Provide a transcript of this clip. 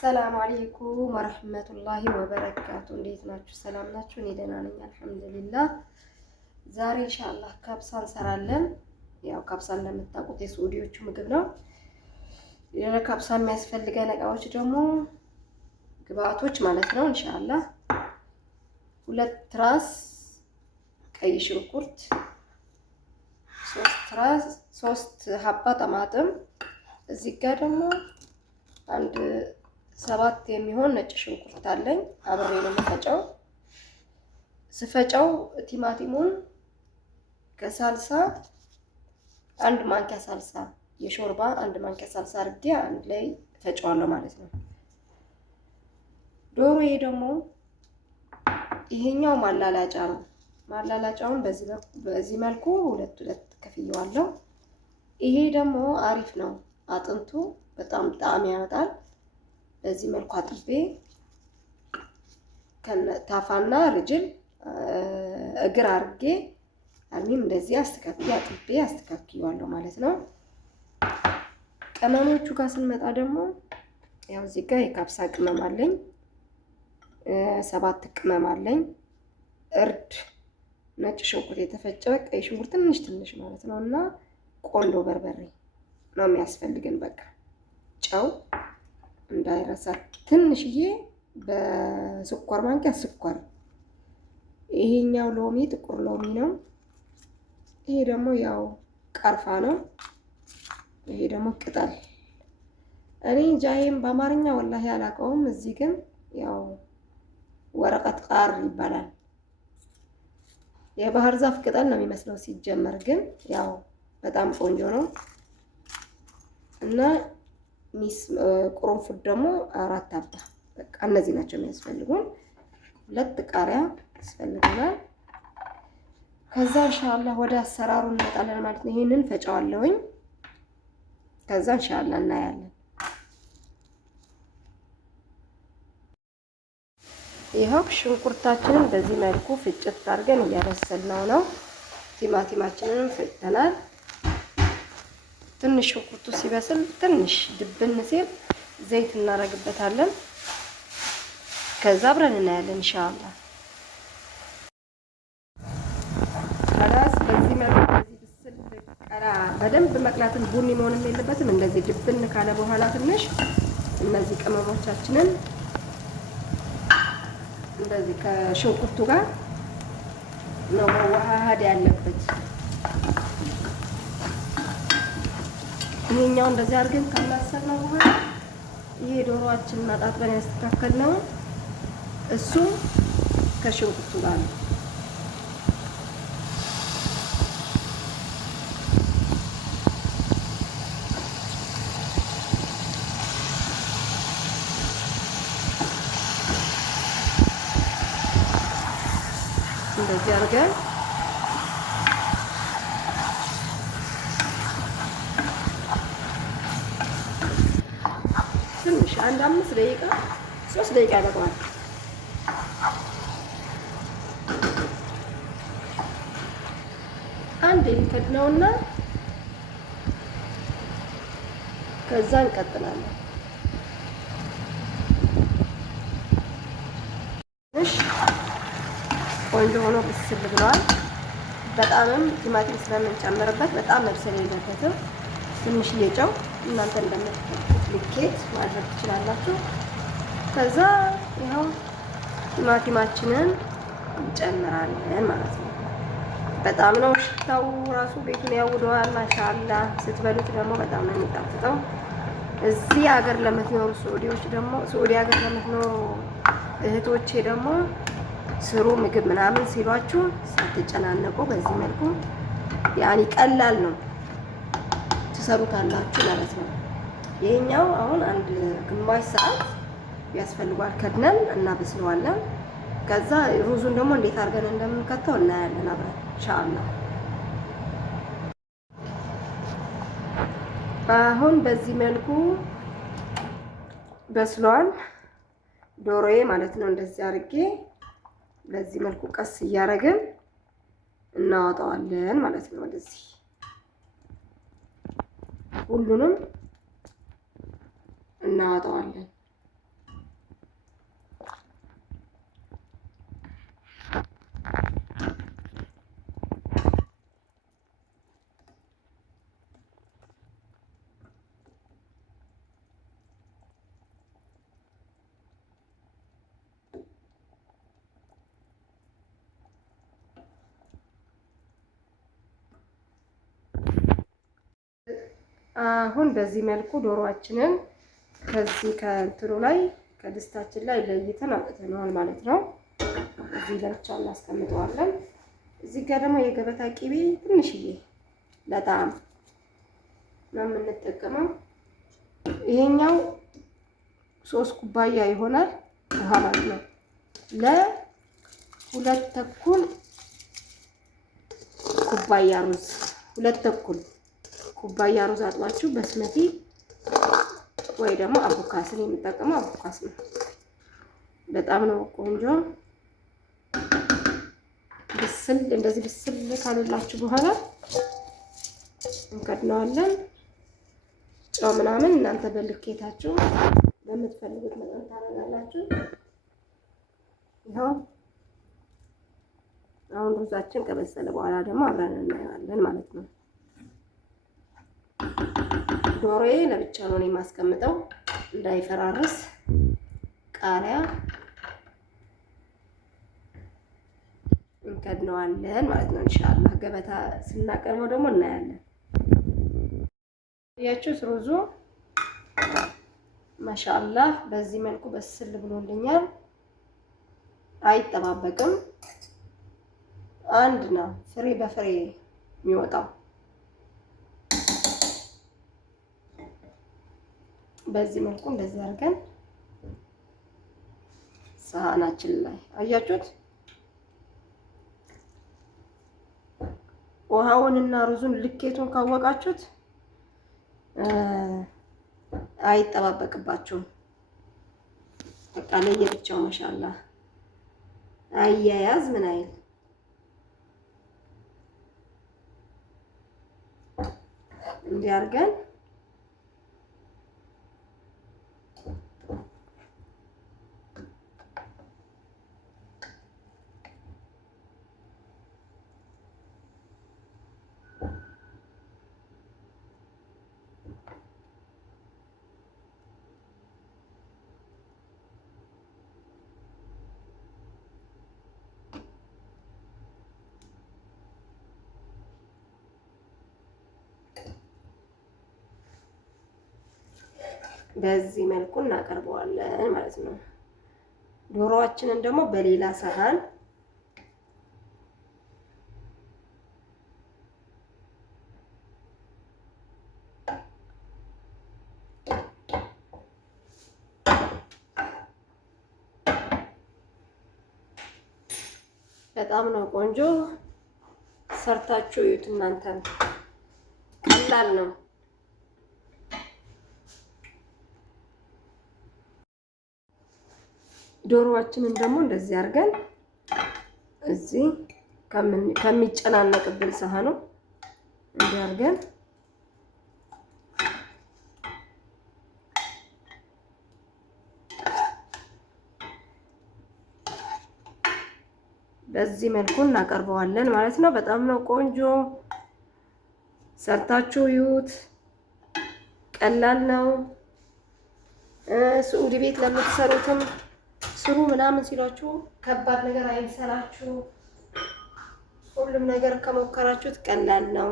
ሰላም አለይኩም ወራህመቱላሂ ወበረካቱ። እንዴት ናችሁ? ሰላም ናችሁ? እኔ ደህና ነኝ አልሐምዱሊላህ። ዛሬ ኢንሻአላህ ካብሳ እንሰራለን። ያው ካብሳ እንደምታውቁት የሳዑዲዎቹ ምግብ ነው። ለካብሳ የሚያስፈልገን እቃዎች ደግሞ ግብአቶች ማለት ነው ኢንሻአላህ 2 ራስ ቀይ ሽንኩርት፣ 3 ሀባ ጠማጥም፣ እዚህ ጋር ደግሞ አንድ 7 የሚሆን ነጭ ሽንኩርት አለኝ። አብሬ ነው የምፈጨው። ስፈጨው ቲማቲሙን ከሳልሳ 1 ማንኪያ ሳልሳ የሾርባ 1 ማንኪያ ሳልሳ አድርጌ አንድ ላይ ፈጨዋለሁ ማለት ነው። ዶሮዬ ደግሞ ይሄኛው ማላላጫ ነው። ማላላጫውን በዚህ መልኩ ሁለት ከፍየዋለሁ። ይሄ ደግሞ አሪፍ ነው። አጥንቱ በጣም ጣዕም ያመጣል። በዚህ መልኩ አጥቤ ታፋና ርጅል እግር አርጌ አሚም እንደዚህ አስተካክያለሁ ማለት ነው። ቅመሞቹ ጋር ስንመጣ ደግሞ ያው እዚህ ጋር የካብሳ ቅመም አለኝ፣ 7 ቅመም አለኝ፣ እርድ፣ ነጭ ሽንኩርት የተፈጨ፣ ቀይ ሽንኩርት ትንሽ ማለት ነው እና ቆንዶ በርበሬ ነው የሚያስፈልገን። በቃ ጨው እንዳይረሳ ትንሽዬ በስኳር ማንኪያ ስኳር። ይሄኛው ሎሚ ጥቁር ሎሚ ነው። ይሄ ደግሞ ያው ቀርፋ ነው። ይሄ ደግሞ ቅጠል። እኔ ጃይም በአማርኛ ወላሂ አላውቀውም። እዚህ ግን ያው ወረቀት ቃር ይባላል። የባህር ዛፍ ቅጠል ነው የሚመስለው ሲጀመር፣ ግን ያው በጣም ቆንጆ ነው እና ቁርንፉድ ደግሞ 4 አባ። በቃ እነዚህ ናቸው የሚያስፈልጉን። 2 ቃሪያ ያስፈልገናል። ከዛ ኢንሻአላህ ወደ አሰራሩ እንመጣለን ማለት ነው። ይሄንን ፈጫዋለሁኝ። ከዛ ኢንሻአላህ እናያለን። ይሄው ሽንኩርታችንን በዚህ መልኩ ፍጭት አድርገን እያበሰልነው ነው። ቲማቲማችንን ፍጭተናል። ትንሽ ሽንኩርቱ ሲበስል ትንሽ ድብን ሲል ዘይት እናደርግበታለን። ከዛ አብረን እናያለን ኢንሻአላህ። ከላስ በዚህ መልኩ በዚህ ብስል ቀራ በደንብ መቅላትን ቡኒ መሆንም የለበትም። እንደዚህ ድብን ካለ በኋላ ትንሽ እነዚህ ቅመሞቻችንን እንደዚህ ከሽንኩርቱ ጋር ነው መዋሃድ ያለበት። ይሄኛው እንደዚህ አድርገን ካላሰልነው በኋላ ይሄ ዶሮአችንን አጣጥበን ያስተካከልነው እሱ ከሽንኩርቱ ጋር ነው። እንደዚህ አድርገን ትንሽ አንድ 5 ደቂቃ 3 ደቂቃ ያበቃዋል። አንድ እንከድነውና ከዛ እንቀጥላለን። እሺ ቆንጆ ሆኖ ብስል ብለዋል። በጣምም ቲማቲም ስለምንጨምርበት በጣም መብሰል የለበትም። ትንሽ ጨው እናንተ እንደምትፈልጉት ልኬት ማድረግ ትችላላችሁ። ከዛ ይኸው ቲማቲማችንን እንጨምራለን ማለት ነው። በጣም ነው ሽታው ራሱ ቤቱን ያውደዋል። ማሻአላ ስትበሉት ደግሞ በጣም ነው የሚጣፍጠው። እዚህ ሀገር ለምትኖሩ ሳዑዲዎች ደግሞ ሳዑዲ ሀገር ለምትኖሩ እህቶቼ ደግሞ ስሩ ምግብ ምናምን ሲሏችሁ ሳትጨናነቁ በዚህ መልኩ ያኒ ቀላል ነው ትሰሩታላችሁ ማለት ነው። ይሄኛው አሁን አንድ ግማሽ ሰዓት ያስፈልጓል። ከድነን እናበስለዋለን። ከዛ ሩዙን ደግሞ እንዴት አድርገን እንደምንከተው እናያለን አብረን ኢንሻአላህ። አሁን በዚህ መልኩ በስሏል ዶሮዬ ማለት ነው። እንደዚህ አድርጌ በዚህ መልኩ ቀስ እያደረግን እናወጣዋለን ማለት ነው። ወደዚህ ሁሉንም እናወጣዋለን። አሁን በዚህ መልኩ ዶሮአችንን ከዚህ ከእንትኑ ላይ ከድስታችን ላይ ለይተን አውጥተነዋል ማለት ነው። እዚህ ለብቻ እናስቀምጠዋለን። እዚህ ጋር ደግሞ የገበታ ቅቤ ትንሽዬ ለጣም ነው የምንጠቀመው። ይሄኛው 3 ኩባያ ይሆናል ውሃ ማለት ነው። ለ2 ተኩል ኩባያ ሩዝ 2 ተኩል ኩባያ ሩዝ አጥባችሁ በስመቲ ወይ ደግሞ አቮካስን የምጠቀመው አቮካስ ነው። በጣም ነው ቆንጆ። ብስል እንደዚህ ብስል ካለላችሁ በኋላ እንከድነዋለን። ጨው ምናምን እናንተ በልኬታችሁ በምትፈልጉት መጠን ታደርጋላችሁ። ይኸው አሁን ሩዛችን ከበሰለ በኋላ ደግሞ አብረን እናየዋለን ማለት ነው። ዶሮዬ ለብቻ ነው የማስቀምጠው እንዳይፈራርስ። ቃሪያ እንከድነዋለን ማለት ነው። ኢንሻአላህ ገበታ ስናቀርበው ደግሞ እናያለን። ያያችሁት ሩዙ ማሻአላህ በዚህ መልኩ በስል ብሎልኛል። አይጠባበቅም። አንድ ነው ፍሬ በፍሬ የሚወጣው። በዚህ መልኩ እንደዚህ አድርገን ሳህናችን ላይ አያችሁት። ውሃውንና ሩዙን ልኬቱን ካወቃችሁት አይጠባበቅባችሁም። በቃ ለየብቻው ማሻአላህ አያያዝ ምን አይል እንዲህ አድርገን በዚህ መልኩ እናቀርበዋለን ማለት ነው። ዶሮዋችንን ደግሞ በሌላ ሰሃን በጣም ነው ቆንጆ። ሰርታችሁ እዩት እናንተ። ቀላል ነው። ዶሮዋችንን ደግሞ እንደዚህ አድርገን እዚህ ከሚጨናነቅብን ሳህኑ እንዲህ አድርገን በዚህ መልኩ እናቀርበዋለን ማለት ነው። በጣም ነው ቆንጆ። ሰርታችሁ እዩት። ቀላል ነው። ሱዑዲ ቤት ለምትሰሩትም ስሩ ምናምን ሲሏችሁ ከባድ ነገር አይሰራችሁ። ሁሉም ነገር ከሞከራችሁት ቀላል ነው።